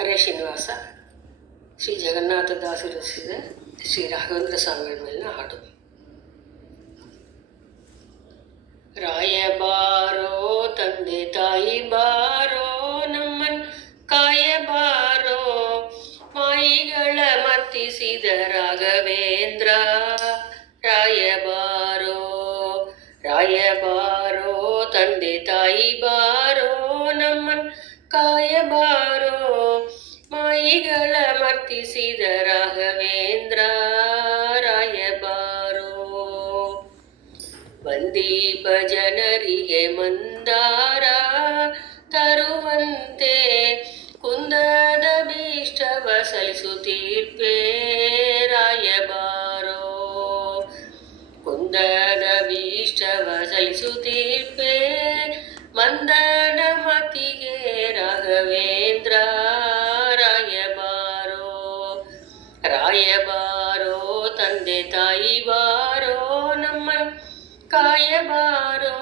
ಹರೇ ಶ್ರೀನಿವಾಸ. ಶ್ರೀ ಜಗನ್ನಾಥದಾಸರು ರಚಿಸಿದ ಶ್ರೀ ರಾಘವೇಂದ್ರ ಸ್ವಾಮಿಗಳ ಮೇಲಿನ ಹಾಡು. ರಾಯಬಾರೋ ತಂದೆ ತಾಯಿ ಬಾರೋ, ನಮ್ಮನ್ ಕಾಯಬಾರೋ, ಮಾಯಿಗಳ ಮರ್ತಿಸಿದ ರಾಘವೇಂದ್ರ. ರಾಯಬಾರೋ ರಾಯಬಾರೋ ತಂದೆ ತಾಯಿ ಬಾರೋ, ನಮ್ಮನ್ ಕಾಯಬಾರೋ, ಮಾಯಿಗಳ ಮರ್ತಿಸಿದ ರಾಘವೇಂದ್ರ. ರಾಯಬಾರೋ ಬಂದೀಪ ಜನರಿಗೆ ಮಂದಾರ ತರುವಂತೆ, ಕುಂದದ ಭೀಷ್ಟವ ಸಲಿಸುತ್ತೀರ್ಪೆ. ರಾಯಬಾರೋ ಕುಂದದ ಭೀಷ್ಟವ ಸಲಿಸುತ್ತೀರ್ಪೆ, ಮಂದನ ಮತಿಗೆ ರಾಘವೇಂದ್ರ. ರಾಯಬಾರೋ ರಾಯಬಾರೋ ತಂದೆ ತಾಯಿ ಬಾರೋ, ನಮ್ಮನ್ ಕಾಯಬಾರೋ,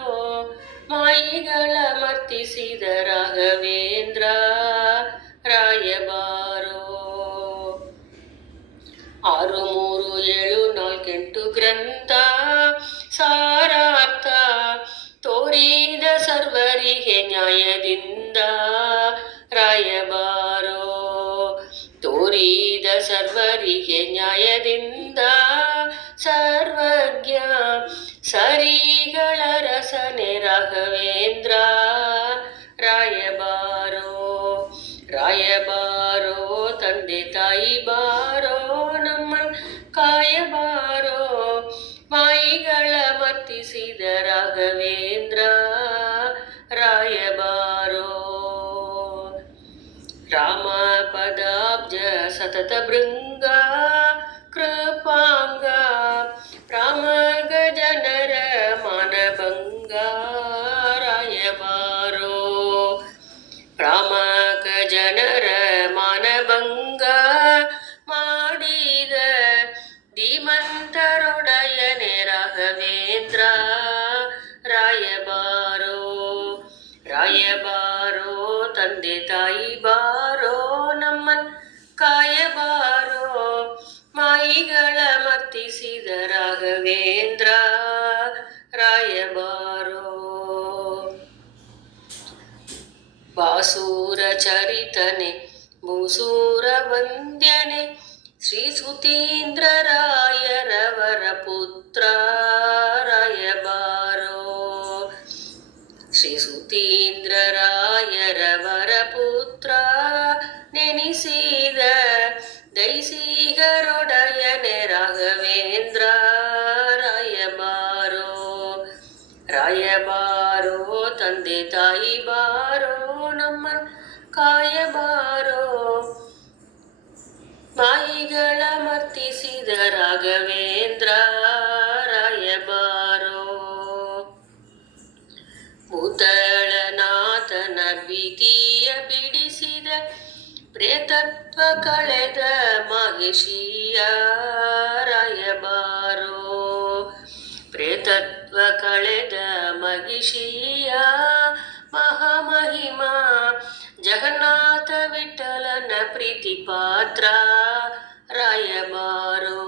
ಮಾಯಿಗಳ ಮರ್ತಿಸಿದ ರಾಘವೇಂದ್ರ. ರಾಯಬಾರೋ 6, 3, 7, 4, 8 ಗ್ರಂಥ ಸಾರಾರ್ಥ ತೋರಿದ ಸರ್ವರಿಗೆ ನ್ಯಾಯದಿಂದ. ರಾಯಬಾರೋ ತೋರಿದ ಸರ್ವರಿಗೆ ನ್ಯಾಯದಿಂದ, ಸರ್ವಜ್ಞ ಸರಿಗಳ ರಸನೆ ರಾಘವೇಂದ್ರ. ರಾಯಬಾರೋ ರಾಯಬಾರೋ ತಂದೆ ತಾಯಿ ಬಾರೋ, ನಮ್ಮನ್ ಕಾಯಬಾರೋ, ಮಾಯಿಗಳ ಮರ್ತಿಸಿದ ರಾಘವೇಂದ್ರ. ರಾಯಬಾರೋ ರಾಮ ಪದಾಬ್ಜ ಸತತ ಭೃಂಗ ಕೃಪಾಂಗ, ರಾಮಗ ಜನರ ಮಾನಭಂಗ. ರಾಯಬಾರೋ ರಾಮಗ ಜನರ ಮಾನಭಂಗ ಮಾಡಿದ ಧೀಮಂತರೊಡೆಯನೆ ರಾಘವೇಂದ್ರ. ರಾಯಬಾರೋ ರಾಯಬಾರೋ ತಂದೆ ತಾಯಿ ಬಾರೋ, ನಮ್ಮನ್ ಕಾಯಬಾರೋ, ಮಾಯಿಗಳ ಮರ್ತಿಸಿದ ರಾಘವೇಂದ್ರ. ರಾಯಬಾರೋ ಬಾಸೂರ ಚರಿತನೆ ಭೂಸೂರ ವಂದ್ಯನೆ, ಶ್ರೀ ಸುತೀಂದ್ರ ರಾಯರವರ ಪುತ್ರ. ರಾಯಬಾರೋ ಶ್ರೀ ಸುತೀಂದ್ರ ರಾಯರವರ ಪುತ್ರ, ನೆನೆಸಿದ ದೈಸಿಗರೊಡೆಯನೆ ರಾಘವೇಂದ್ರ. ರಾಯಬಾರೋ ರಾಯಬಾರೋ ತಂದೆ ತಾಯಿ ಬಾರೋ, ನಮ್ಮನ್ ಕಾಯಬಾರೋ, ಮಾಯಿಗಳ ಮರ್ತಿಸಿದ ರಾಘವೇಂದ್ರ. ರಾಯಬಾರೋ ಭೂತಳನಾಥನ ಭೀತಿಯ ಬಿಡಿಸಿದ, ಪ್ರೇತತ್ವ ಕಳೆದ ಮಹಿಷಿಯ. ರಾಯಬಾರೋ ಪ್ರೇತತ್ವ ಕಳೆದ ಮಹಿಷಿಯ, ಮಹಾಮಹಿಮಾ ಜಗನ್ನಾಥ ವಿಠಲನ ಪ್ರೀತಿ ಪಾತ್ರ. ರಾಯಬಾರೋ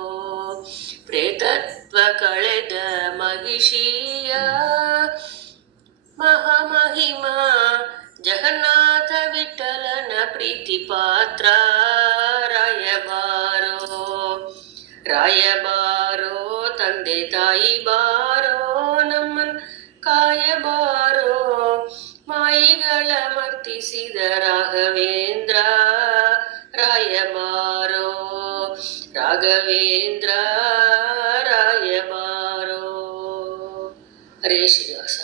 ಪ್ರೇತತ್ವ ಕಳೆದ ಮಹಿಷಿಯ, ಮಹಾಮಹಿಮಾ ಜಗನ್ನಾಥ ವಿಠಲನ ಪ್ರೀತಿ ಪಾತ್ರ. ರಾಯಬಾರೋ ರಾಯಬಾರೋ ತಂದೆ ತಾಯಿ ಬಾರೋ, ನಮ್ಮನ್ ಕಾಯಬಾರೋ, ಮಾಯಿಗಳ ಮರ್ತಿಸಿದ ರಾಘವೇಂದ್ರ. ರಾಯಬಾರೋ ರಾಘವೇಂದ್ರ. ರಾಯಬಾರೋ. ಹರೇ ಶ್ರೀನಿವಾಸ.